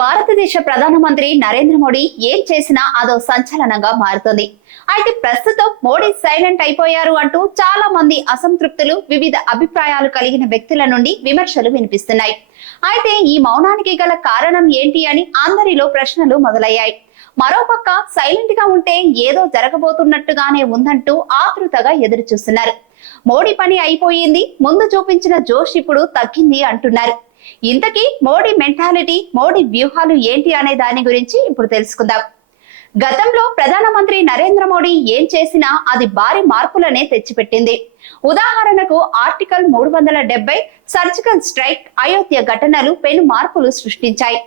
భారతదేశ ప్రధానమంత్రి నరేంద్ర మోడీ ఏం చేసినా అదో సంచలనంగా మారుతుంది. అయితే ప్రస్తుతం మోడీ సైలెంట్ అయిపోయారు అంటూ చాలా మంది అసంతృప్తులు వివిధ అభిప్రాయాలు కలిగిన వ్యక్తుల నుండి విమర్శలు వినిపిస్తున్నాయి. అయితే ఈ మౌనానికి గల కారణం ఏంటి అని అందరిలో ప్రశ్నలు మొదలయ్యాయి. మరోపక్క సైలెంట్గా ఉంటే ఏదో జరగబోతున్నట్టుగానే ఉందంటూ ఆతృతగా ఎదురు చూస్తున్నారు మోడీ పని అయిపోయింది ముందు చూపించిన జోష్ ఇప్పుడు తగ్గింది అంటున్నారు. ఇంతకీ మోడీ మెంటాలిటీ మోడీ వ్యూహాలు ఏంటి అనే దాని గురించి ఇప్పుడు తెలుసుకుందాం. గతంలో ప్రధానమంత్రి నరేంద్ర మోడీ ఏం చేసినా అది భారీ మార్పులనే తెచ్చిపెట్టింది. ఉదాహరణకు ఆర్టికల్ మూడు వందల డెబ్బై సర్జికల్ స్ట్రైక్ అయోధ్య ఘటనలు పెను మార్పులు సృష్టించాయి.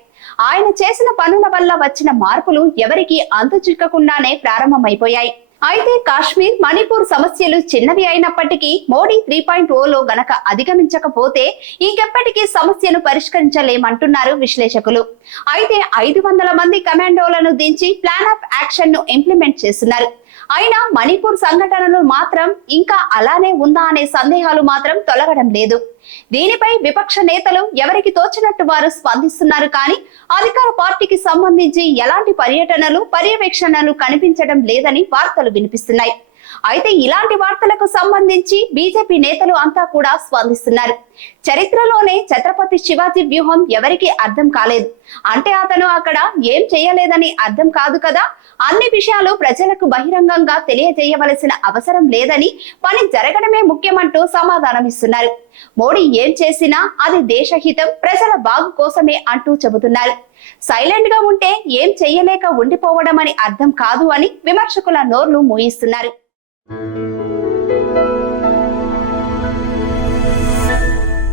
ఆయన చేసిన పనుల వల్ల వచ్చిన మార్పులు ఎవరికి అంతు చిక్కకుండానే ప్రారంభమైపోయాయి. అయితే కాశ్మీర్ మణిపూర్ సమస్యలు చిన్నవి అయినప్పటికీ మోడీ త్రీ పాయింట్ ఓలో గనక అధిగమించకపోతే ఇంకెప్పటికీ సమస్యను పరిష్కరించలేమంటున్నారు విశ్లేషకులు. అయితే ఐదు వందల మంది కమాండోలను దించి ప్లాన్ ఆఫ్ యాక్షన్ను ఇంప్లిమెంట్ చేస్తున్నారు. అయినా మణిపూర్ సంఘటనలు మాత్రం ఇంకా అలానే ఉందా అనే సందేహాలు మాత్రం తొలగడం లేదు. దీనిపై విపక్ష నేతలు ఎవరికి తోచినట్టు వారు స్పందిస్తున్నారు కానీ అధికార పార్టీకి సంబంధించి ఎలాంటి పర్యటనలు పర్యవేక్షణలు కనిపించడం లేదని వార్తలు వినిపిస్తున్నాయి. అయితే ఇలాంటి వార్తలకు సంబంధించి బీజేపీ నేతలు అంతా కూడా స్పందిస్తున్నారు. చరిత్రలోనే ఛత్రపతి శివాజీ వ్యూహం ఎవరికి అర్థం కాలేదు. అంటే అతను అక్కడ ఏం చేయలేదని అర్థం కాదు కదా? అన్ని విషయాలు ప్రజలకు బహిరంగంగా తెలియజేయవలసిన అవసరం లేదని పని జరగడమే ముఖ్యమంటూ సమాధానం ఇస్తున్నారు. మోడీ ఏం చేసినా అది దేశహితం ప్రజల బాగు కోసమే అంటూ చెబుతున్నారు. సైలెంట్గా ఉంటే ఏం చెయ్యలేక ఉండిపోవడం అని అర్థం కాదు అని విమర్శకుల నోర్లు మూయిస్తున్నారు.